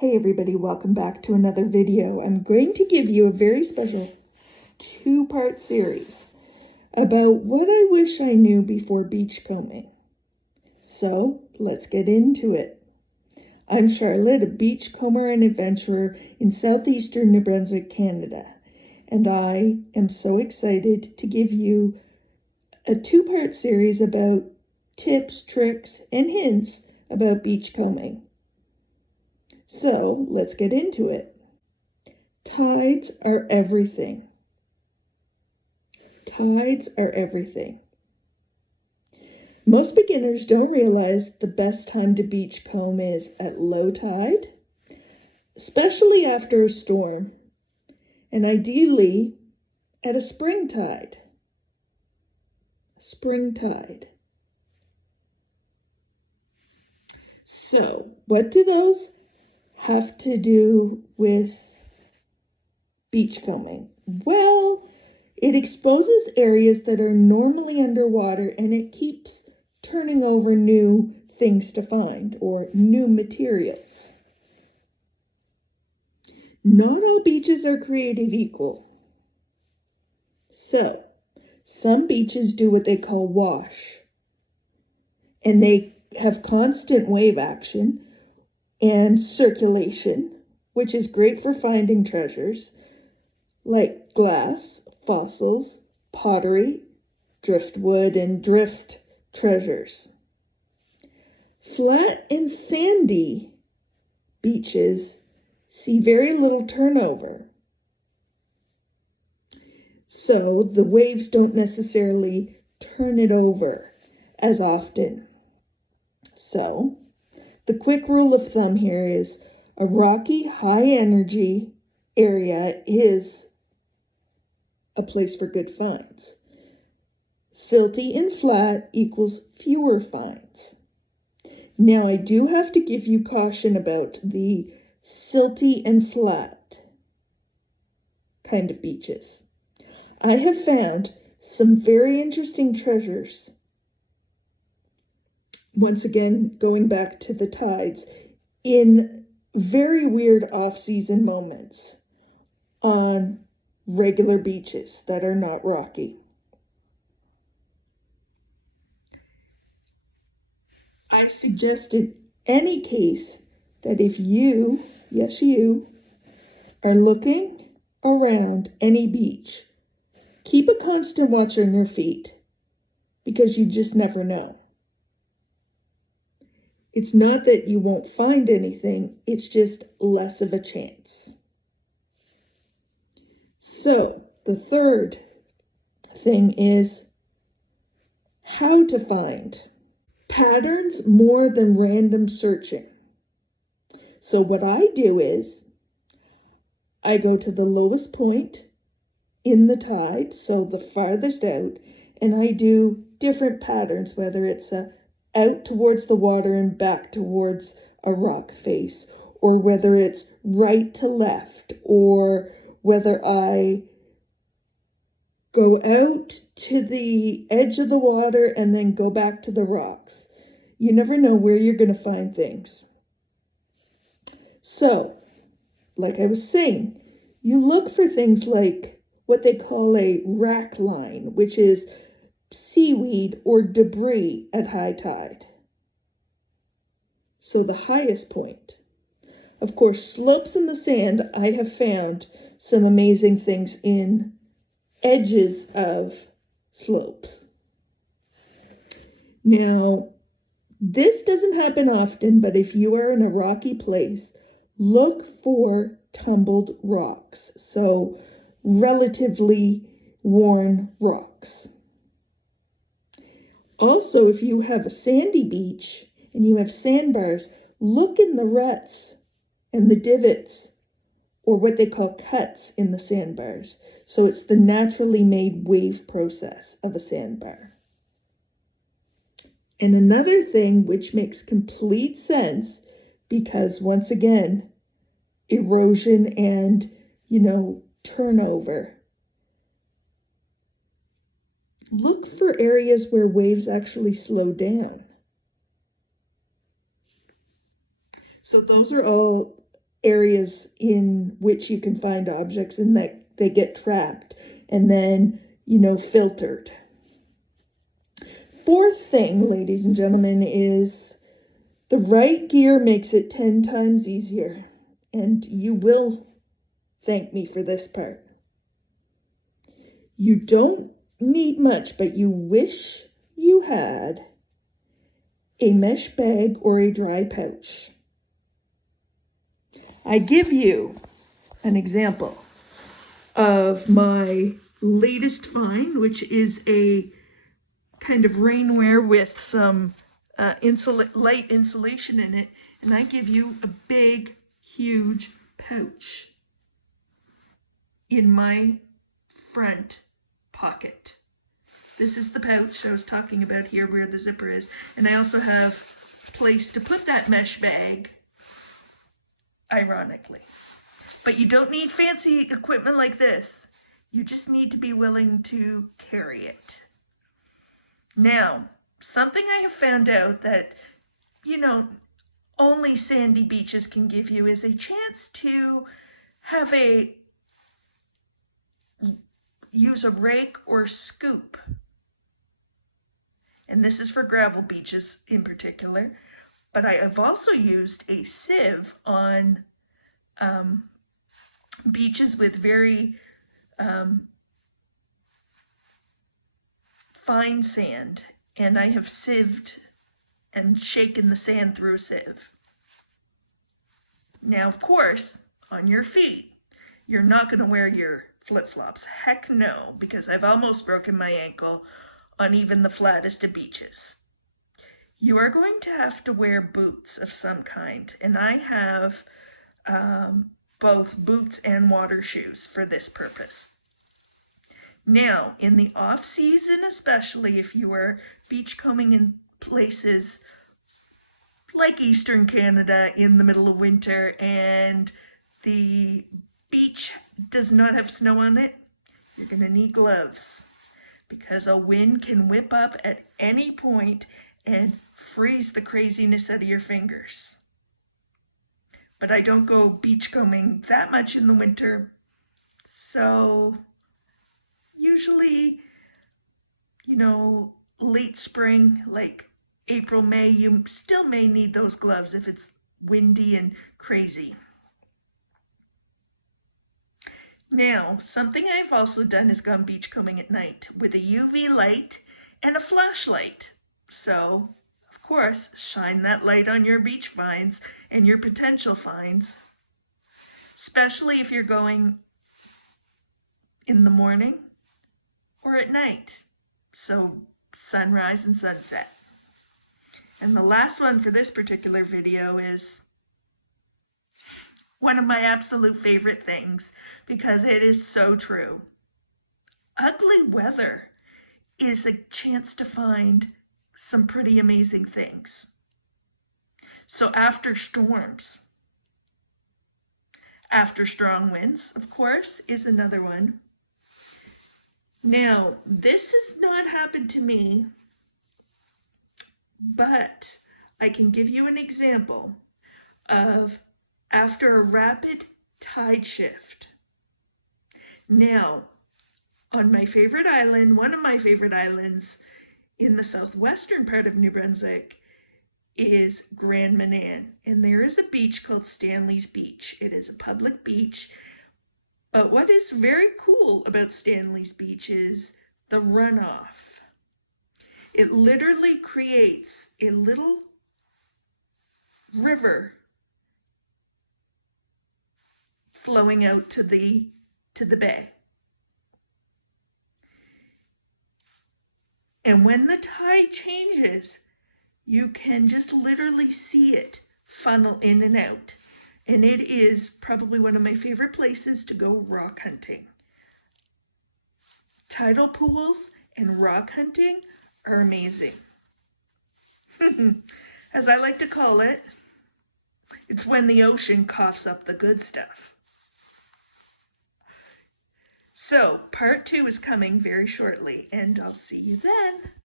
Hey everybody, welcome back to another video. I'm going to give you a very special two-part series about what I wish I knew before beachcombing. So let's get into it. I'm Charlotte, a beachcomber and adventurer in southeastern New Brunswick, Canada, and I am so excited to give you a two-part series about tips, tricks, and hints about beachcombing. So let's get into it. Tides are everything. Tides are everything. Most beginners don't realize the best time to beachcomb is at low tide, especially after a storm, and ideally at a spring tide. Spring tide. So, what do those have to do with beachcombing? Well, it exposes areas that are normally underwater and it keeps turning over new things to find or new materials. Not all beaches are created equal. So, some beaches do what they call wash, and they have constant wave action and circulation, which is great for finding treasures like glass, fossils, pottery, driftwood, and drift treasures. Flat and sandy beaches see very little turnover, so the waves don't necessarily turn it over as often. So, the quick rule of thumb here is a rocky, high-energy area is a place for good finds. Silty and flat equals fewer finds. Now, I do have to give you caution about the silty and flat kind of beaches. I have found some very interesting treasures. Once again, going back to the tides, in very weird off-season moments on regular beaches that are not rocky. I suggest in any case that if you, yes you, are looking around any beach, keep a constant watch on your feet because you just never know. It's not that you won't find anything, it's just less of a chance. So, the third thing is how to find patterns more than random searching. So what I do is I go to the lowest point in the tide, so the farthest out, and I do different patterns, whether it's out towards the water and back towards a rock face, or whether it's right to left, or whether I go out to the edge of the water and then go back to the rocks. You never know where you're going to find things. So, like I was saying, you look for things like what they call a rack line, which is seaweed or debris at high tide. So the highest point. Of course, slopes in the sand, I have found some amazing things in edges of slopes. Now, this doesn't happen often, but if you are in a rocky place, look for tumbled rocks. So relatively worn rocks. Also, if you have a sandy beach and you have sandbars, look in the ruts and the divots, or what they call cuts in the sandbars. So it's the naturally made wave process of a sandbar. And another thing which makes complete sense, because once again, erosion and, turnover. Look for areas where waves actually slow down. So those are all areas in which you can find objects and that they get trapped and then, filtered. Fourth thing, ladies and gentlemen, is the right gear makes it 10 times easier. And you will thank me for this part. You don't need much, but you wish you had a mesh bag or a dry pouch. I give you an example of my latest find, which is a kind of rainwear with some light insulation in it, and I give you a big, huge pouch in my front pocket. This is the pouch I was talking about here where the zipper is, and I also have a place to put that mesh bag, ironically. But you don't need fancy equipment like this. You just need to be willing to carry it. Now, something I have found out that, only sandy beaches can give you is a chance to use a rake or scoop. And this is for gravel beaches in particular. But I have also used a sieve on beaches with very fine sand, and I have sieved and shaken the sand through a sieve. Now, of course, on your feet, you're not going to wear your flip-flops. Heck no, because I've almost broken my ankle on even the flattest of beaches. You are going to have to wear boots of some kind, and I have both boots and water shoes for this purpose. Now, in the off season, especially if you are beachcombing in places like Eastern Canada in the middle of winter and the beach does not have snow on it, you're going to need gloves because a wind can whip up at any point and freeze the craziness out of your fingers. But I don't go beachcombing that much in the winter, so usually, late spring, like April, May, you still may need those gloves if it's windy and crazy. Now, something I've also done is gone beachcombing at night with a UV light and a flashlight. So, of course, shine that light on your beach finds and your potential finds, especially if you're going in the morning or at night. So, sunrise and sunset. And the last one for this particular video is one of my absolute favorite things because it is so true. Ugly weather is a chance to find some pretty amazing things. So after storms, after strong winds, of course, is another one. Now, this has not happened to me, but I can give you an example of after a rapid tide shift. Now, on my favorite island, one of my favorite islands in the southwestern part of New Brunswick is Grand Manan, and there is a beach called Stanley's Beach. It is a public beach, but what is very cool about Stanley's Beach is the runoff. It literally creates a little river flowing out to the bay. And when the tide changes, you can just literally see it funnel in and out. And it is probably one of my favorite places to go rock hunting. Tidal pools and rock hunting are amazing. As I like to call it, it's when the ocean coughs up the good stuff. So, part 2 is coming very shortly, and I'll see you then.